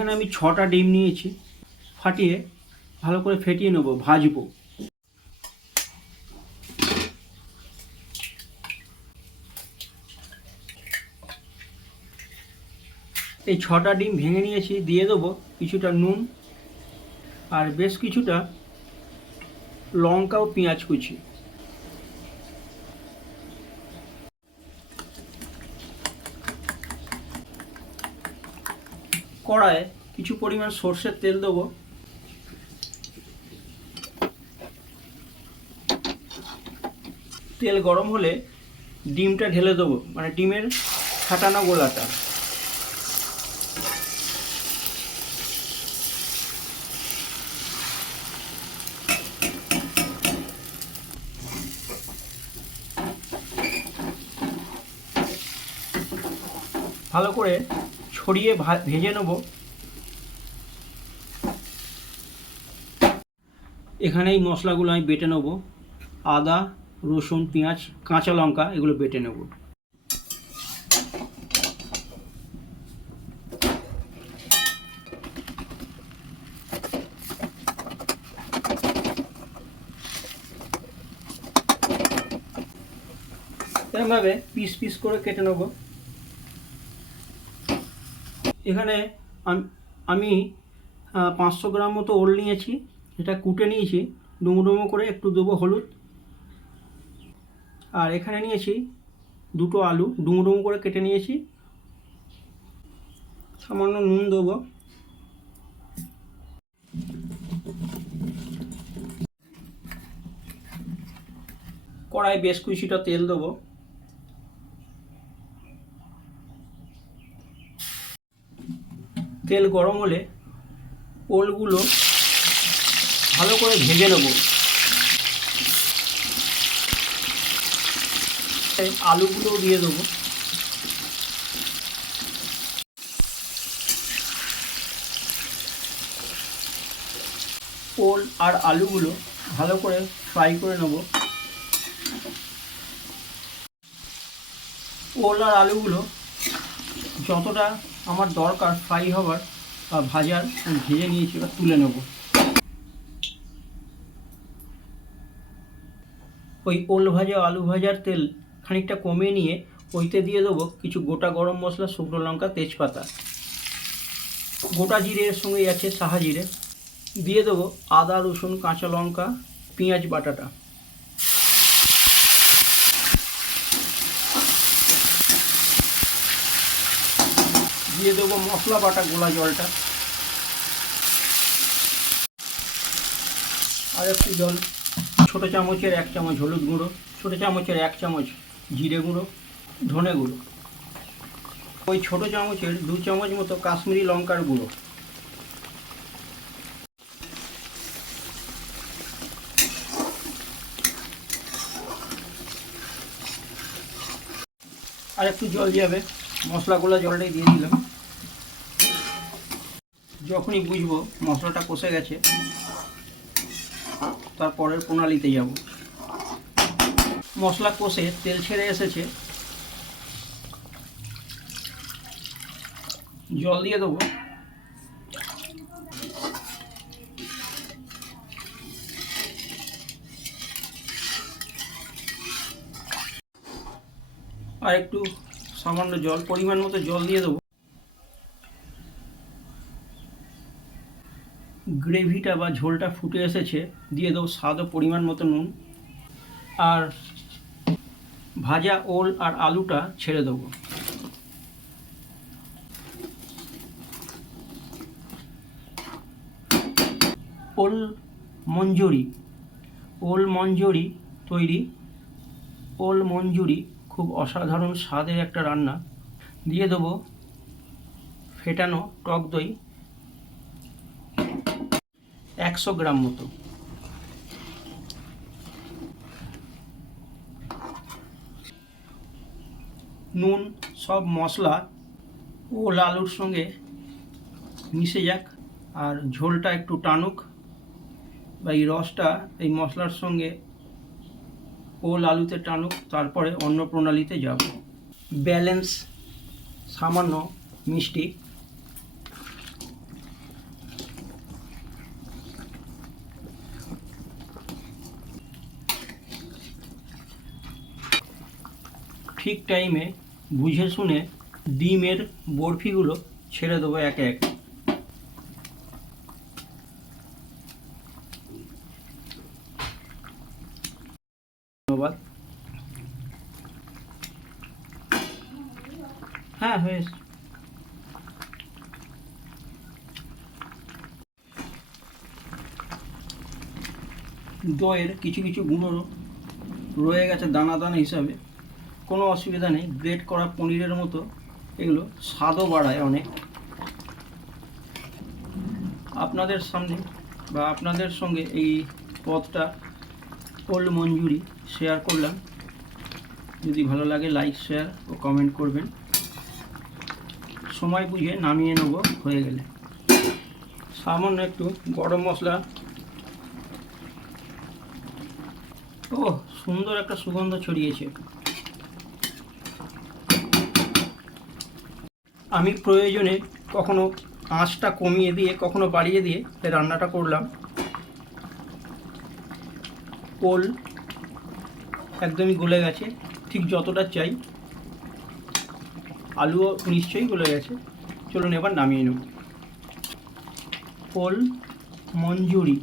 এখানে আমি ছটা ডিম নিয়েছি। ফাটিয়ে ভালো করে ফেটিয়ে নেব, ভাজবো। এই ছটা ডিম ভেঙে নিয়েছি, দিয়ে দেবো কিছুটা নুন আর বেশ কিছুটা লঙ্কা ও পেঁয়াজ কুচি। কড়ায় কিছু পরিমাণ সর্ষের তেল দেবো। তেল গরম হলে ডিমটা ঢেলে দেবো মানে ডিমের ফাটানো গোলাটা। ভালো করে ছড়িয়ে ভেজে নেব। এখানে এই মশলাগুলো আমি বেটে নেব। আদা, রসুন, পেঁয়াজ, কাঁচা লঙ্কা, এগুলো বেটে নেব। এরকমভাবে পিস পিস করে কেটে নেব। এখানে আম- পাঁচশো গ্রাম মতো ওল নিয়েছি। এটা কুটে নিয়েছি। ডুমো ডুমো করে একটু দেবো হলুদ। আর এখানে নিয়েছি দুটো আলু। ডুমো ডুমো করে কেটে নিয়েছি। সামান্য নুন দেবো। কড়াই বেশ কিছুটা তেল দেবো। তেল গরম হলে ওলগুলো ভালো করে ভেজে নেব। এই আলুগুলোও দিয়ে দেবো। ওল আর আলুগুলো ভালো করে ফ্রাই করে নেব। ওল আর আলুগুলো যতটা আমার দরকার ফ্রাই হবার বা ভাজার ভেজে নিয়েছি, এবার তুলে নেব। ওই ওল ভাজা, আলু ভাজার তেল খানিকটা কমিয়ে নিয়ে ওইতে দিয়ে দেবো কিছু গোটা গরম মশলা, শুকনো লঙ্কা, তেজপাতা। গোটা জিরের সঙ্গেই আছে সাহা জিরে। দিয়ে দেবো আদা, রসুন, কাঁচা লঙ্কা, পেঁয়াজ, বাটাটা। দিয়ে দেবো মশলা বাটা গোলা জলটা। আর একটু জল, ছোটো চামচের এক চামচ হলুদ গুঁড়ো, ছোটো চামচের এক চামচ জিরে গুঁড়ো, ধনে গুঁড়ো। ওই ছোটো চামচের দু চামচ মতো কাশ্মীরি লঙ্কার গুঁড়ো। আর একটু জল যাবে মশলাগুলো জলটাই দিয়ে দিলাম। যখনই বুঝব মশলাটা কষে গেছে তারপরের প্রণালীতে যাব। মশলা কষে তেল ছেড়ে এসেছে। জল দিয়ে দেবো। আর একটু সামান্য জল, পরিমাণ মতো জল দিয়ে দেবো। গ্রেভিটা বা ঝোলটা ফুটে এসেছে, দিয়ে দেবো স্বাদ ও পরিমাণ মতো নুন। আর ভাজা ওল আর আলুটা ছেড়ে দেবো। ওল মঞ্জুরি ওল মঞ্জুরি তৈরি, ওল মঞ্জুরি খুব অসাধারণ স্বাদের একটা রান্না। দিয়ে দেবো ফেটানো টক দই একশো গ্রাম মতো। নুন, সব মশলা ও আলুর সঙ্গে মিশে যাক, আর ঝোলটা একটু টানুক। বা এই রসটা এই মশলার সঙ্গে কোল আলুতে টানুক, তারপরে অন্য প্রণালীতে যাব। ব্যালেন্স, সামান্য মিষ্টি। ঠিক টাইমে বুঝে শুনে ডিমের বরফিগুলো ছেড়ে দেবো একে একে। ধন্যবাদ। হ্যাঁ হয়েছে দইয়ের কিছু কিছু গুঁড়ো রয়ে গেছে দানা দানা হিসাবে। কোনো অসুবিধা নেই, গ্রেট করা পনিরের মতো। এগুলো স্বাদও বাড়ায় অনেক। আপনাদের সামনে বা আপনাদের সঙ্গে এই পথটা ওল্ড মঞ্জুরি শেয়ার করলাম। যদি ভালো লাগে লাইক শেয়ার ও কমেন্ট করবেন। সময় বুঝে নামিয়ে নেব, হয়ে গেলে। সামান্য একটু গরম মশলা। ও, সুন্দর একটা সুগন্ধ ছড়িয়েছে। আমি প্রয়োজনে কখনো আঁচটা কমিয়ে দিয়ে, কখনো বাড়িয়ে দিয়ে রান্নাটা করলাম। পোল একদমই গলে গেছে, ঠিক যতটা চাই। আলুও নিশ্চয়ই গলে গেছে। চলুন এবার নামিয়ে নেব। পোল মঞ্জুরি।